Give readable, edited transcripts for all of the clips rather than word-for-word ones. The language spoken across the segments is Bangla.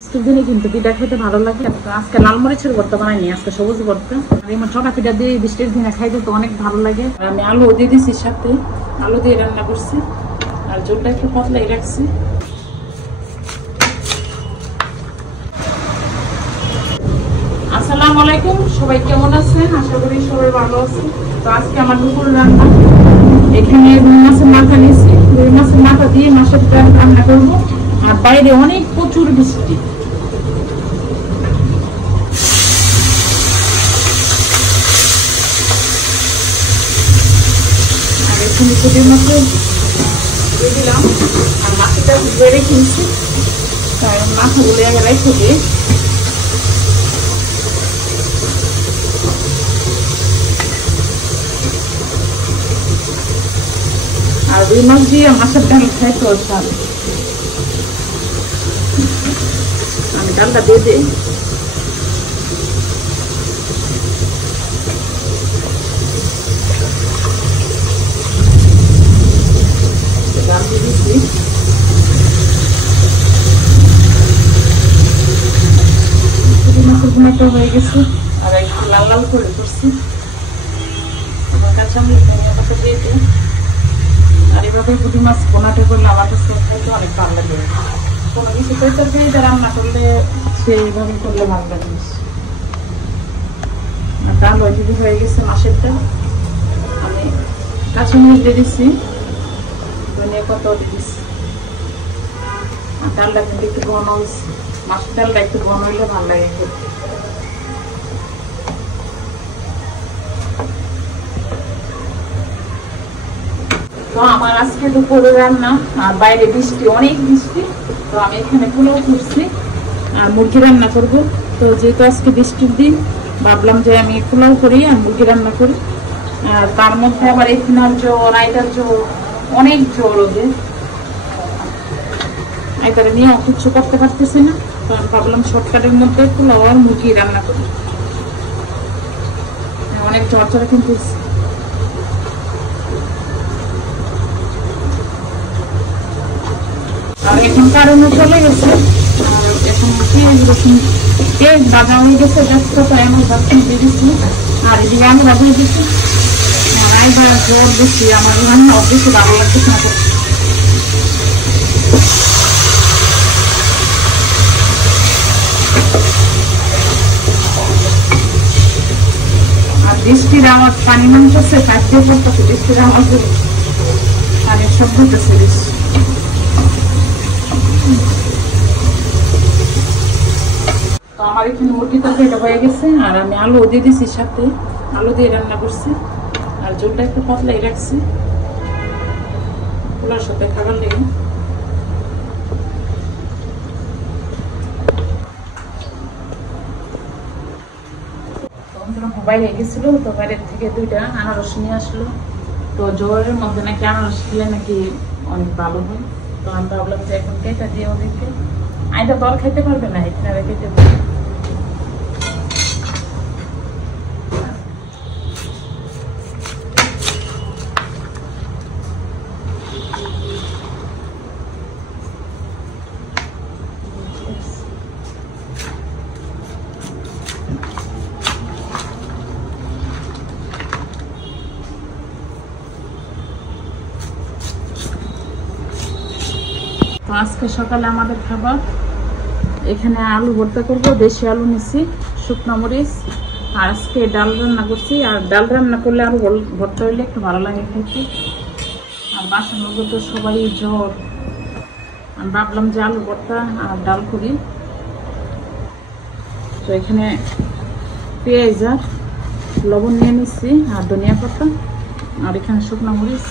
দিনে কিন্তু পিঠা খেতে ভালো লাগে। আজকে লাল মরিচের ভর্তা বানাইনি, আজকে সবুজ ভর্তা। আর এমন ছোটা পিঠা দিয়ে বৃষ্টির দিনে খাইতে তো অনেক ভালো লাগে। আর আমি আলু দিয়ে দিছি, সাথে আলু দিয়ে রান্না করছি, আর ঝোলটা একটু পাতলাই রাখছি। আসসালামু আলাইকুম, সবাই কেমন আছেন? আশা করি সবাই ভালো আছে। তো আজকে আমার দুপুর রান্না, এখানে রুই মাছের মাথা নিয়েছি, রুই মাছের মাথা দিয়ে মাছের ডাল রান্না করবো। আর বাইরে অনেক প্রচুর বৃষ্টি। আর এখানে ছোটের মতো দিয়ে দিলাম, আর মাছটা বেড়ে কিনছি, কারণ মাথাগুলো আগে রেখে দিয়ে আর রুই মাছ দিয়ে মাছের ডাল খাইতে ভালো। আমি ডালটা দিয়ে দিই। ডাল দিয়ে দিচ্ছি। মাছের ঘুমাইতে হয়ে গেছে, আর একটু লাল লাল করে করছি। আমার কাঁচামরিচ ধনিয়া পাতা দিয়ে দিই। আর এভাবে পুঁটি মাছ বোনাটা করলে আমার কাছে খাইতে অনেক ভালো লাগে। কোনো কিছু তরকারিতে রান্না করলে সেইভাবে করলে ভালো লাগে। আর ডাল ওইদিকে হয়ে গেছে, মাছের ডাল আমি কাঁচামরিচ দিয়ে দিচ্ছি, ধনিয়া পাতাও দিয়ে দিচ্ছি। আর ডালটা কিন্তু একটু ঘন হয়েছে, মাছের ডালটা একটু ঘন হইলে ভালো লাগে খেতে। তো আমার আজকে দুপুরে রান্না, আর বাইরে বৃষ্টি, অনেক বৃষ্টি। তো আমি এখানে পোলাও করছি আর মুরগি রান্না করব। তো যেহেতু আজকে বৃষ্টির দিন, ভাবলাম যে আমি পোলাও করি আর মুরগি রান্না করি। আর তার মধ্যে আবার এখানের জ্বর, আইটার জ্বর, অনেক জ্বর ওদের। আইটারে নিয়ে কিছু করতে পারতেছি না, তো আমি ভাবলাম শর্টকাটের মধ্যে পোলাও আর মুরগি রান্না করি। অনেক জ্বর জ্বরে কিন্তু আর এখন কারণে চলে গেছে। আর এখন পেঁয়াজ রসুন পেঁয়াজ বাজা হয়ে গেছে, ব্যস্ততা এমন ভাবছি দিয়ে দিচ্ছি। আর এদিকে আমি বাজিয়ে দিচ্ছি। আইবার জ্বর বেশি, আমার রান্না বেশি ভালো লাগতেছে না। আর বৃষ্টির আওয়াজ, পানি নামতেছে, খাদ্য করতেছে, বৃষ্টির আওয়াজ পানির শব্দ হতেছে বেশি। তো আমার এখানে মুরগি তরকারিটা হয়ে গেছে, আর আমি আলু দিয়ে দিচ্ছি, সাথে আলু দিয়ে রান্না করছি। আর ঝোলটা একটু পাতলাই রাখছি, পোলার সাথে খাবার লেগে। বাইরে গেছিল, তো বাইরের থেকে দুইটা আনারস নিয়ে আসলো। তো জ্বরের মধ্যে নাকি আনারস খেলে নাকি অনেক ভালো হয়। তো আমি ভাবলাম যে এখন কেটা দিয়ে ওদেরকে, আইটা দল খাইতে পারবে না, এখানে রেখে দেবো। তো আজকে সকালে আমাদের খাবার, এখানে আলু ভর্তা করবো, দেশি আলু নিচ্ছি, শুকনো মরিচ। আর আজকে ডাল রান্না করছি। আর ডাল রান্না করলে আলু ভর্তা হইলে একটু ভালো লাগে খেতে। আর বাসার লোক তো সবাই জ্বর, আমি ভাবলাম যে আলু ভর্তা আর ডাল করি। তো এখানে পেঁয়াজ আর লবণ নিয়ে নিচ্ছি, আর ধনিয়া পাতা, আর এখানে শুকনো মরিচ,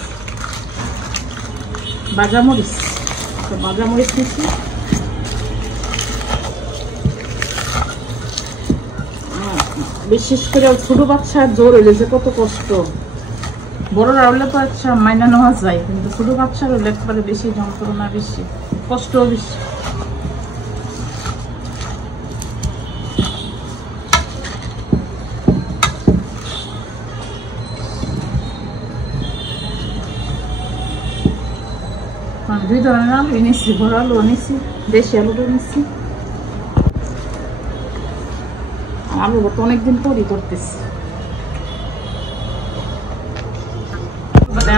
ভাজা মরিচ, ভাজা মরিচ নিচ্ছি। বিশেষ করে ছোট বাচ্চা জ্বর হইলে যে কত কষ্ট, বড়রা হলে তো আচ্ছা মাইনা নেওয়া যায়, কিন্তু ছোট বাচ্চার হলে একবারে বেশি যন্ত্রণা, বেশি কষ্ট বেশি। দুই ধরনের আলু নিচ্ছি, বড় আলু নিচ্ছি, দেশি আলুটা নিচ্ছি। আলু ভর্তা অনেকদিন পরই করতেছি।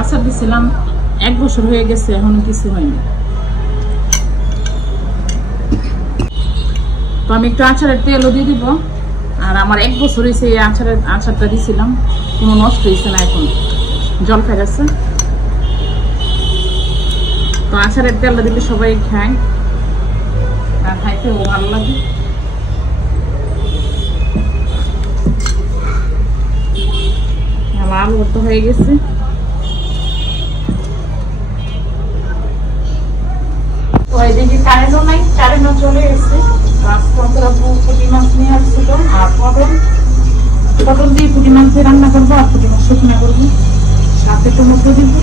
আচার দিছিলাম 1 বছর হয়ে গেছে, এখনো কিছু হয়নি। তো আমি একটু আচারের তেলও দিয়ে দিব। আর আমার 1 বছর হয়েছে এই আচারটা দিছিলাম, কোনো নষ্ট হয়েছে না, এখন জল ফেলে গেছে। তো আচারের তেলটা দিলে সবাই খায়, আর খাইতেও ভালো লাগে। আমার আলু ভর্তা হয়ে গেছে। তো এদিকে কারেন্টও নাই, কারেন্টও চলে গেছে। পুঁটি মাছ নিয়ে আসছিল, আর পটল দিয়ে পুঁটি মাছ দিয়ে রান্না করবো, আর পুঁটি মাছ শুকনো করবো, সাথে টমেটো দিব।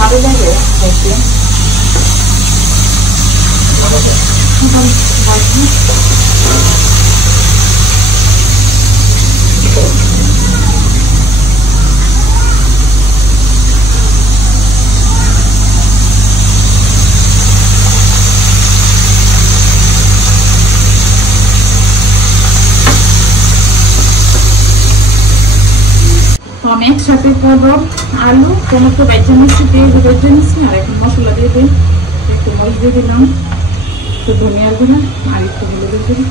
ভালো লাগে খাইতে। আমি একসাথে করবো আলু টমেটো বেজে নিচ্ছি, পেঁয়াজ বেজে নিচ্ছি, আর এখন মশলা দিয়ে দিই। একটু মরিচ দিয়ে দিলাম, একটু ধনিয়া গুঁড়া, আর একটু হলুদের গুঁড়ি।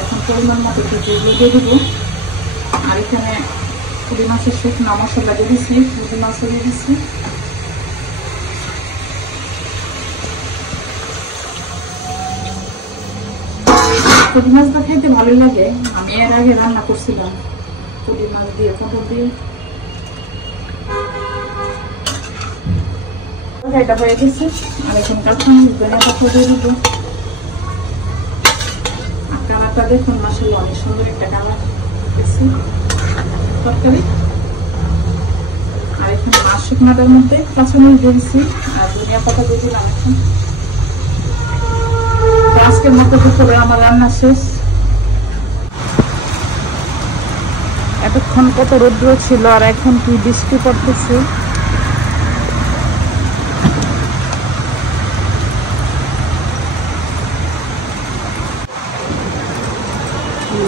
এখন পরিমাণ মতো একটু দিয়ে দিব। আর এখানে পুঁটি মাছের শুকনো মশলা দিয়ে দিচ্ছি, পুঁটি মাছও দিয়ে দিচ্ছি। পুঁটি মাছটা খেতে ভালো লাগে, আমি এর আগে রান্না করছিলাম পুঁটি মাছ দিয়ে পটল দিয়ে। এটা হয়ে গেছে, আর এখন কাঁচামরিচ ধনিয়া পাতা দিয়ে দিব। আর কালারটা দেখুন, মাশাআল্লাহ অনেক সুন্দর একটা কালার এসেছে তরকারি। আর এখানে মাছ শুকনাটার মধ্যে কাঁচামরিচ দিয়ে দিচ্ছি, আর ধনিয়া পাতা দিয়ে দিলাম। এখন আজকের মতো দুপুরে আমার রান্না শেষ। এতক্ষণ কত রৌদ্র ছিল, আর এখন কি বৃষ্টি পড়তেছে।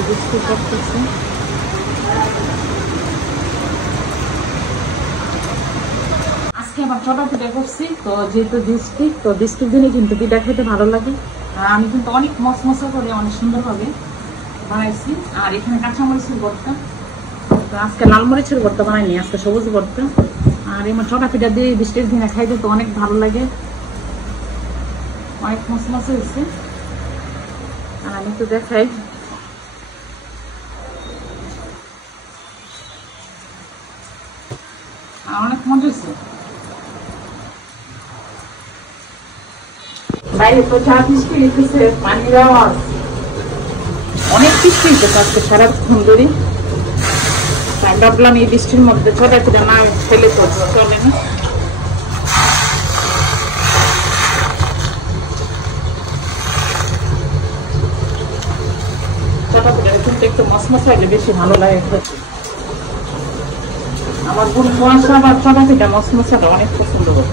বৃষ্টি পড়তেছে। আজকে আবার চটা পিঠা করছি। তো যেহেতু বৃষ্টির দিনে কিন্তু পিঠা খেতে ভালো লাগে। আমি কিন্তু অনেক মশমশা করে অনেক সুন্দরভাবে বানাইছি। আর এখানে কাঁচামরিচের ভর্তা, আজকে লাল মরিচের ভর্তা বানাইনি, আজকে সবুজ ভর্তা। আর এই চটা পিঠা দিয়ে বৃষ্টির দিনে খাইতে তো অনেক ভালো লাগে, অনেক মশমশা হয়েছে। আর আমি তো দেখাই, অনেক মজা হয়েছে। বাইরে তো চা বৃষ্টি লিখেছে, পানির আওয়াজ অনেক বৃষ্টি হইতেছে আজকে সারাক্ষণ ধরে। তাই ভাবলাম এই বৃষ্টির মধ্যে চটা পিঠা না ফেলে তো চলে না। চটা পিঠা কিন্তু একটু মশমশা হলে বেশি ভালো লাগে খেতে। আমার বোন কুয়াশা আবার চটা পিঠা মশমশাটা অনেক পছন্দ করে,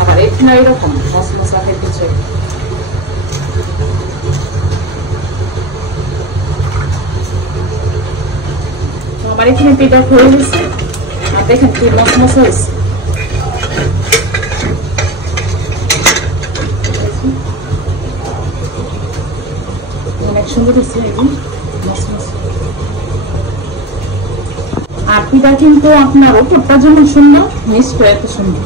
আবার এখানে এরকম মশমশা খেতে চাই। আমার এখানে পিঠা হয়ে গেছে, আর দেখেন কি মশমশা হয়েছে। অনেক সুন্দর হয়েছে মশমশা। আর পিঠা কিন্তু আপনার উপরটা যেমন সুন্দর, নিচটা এত সুন্দর।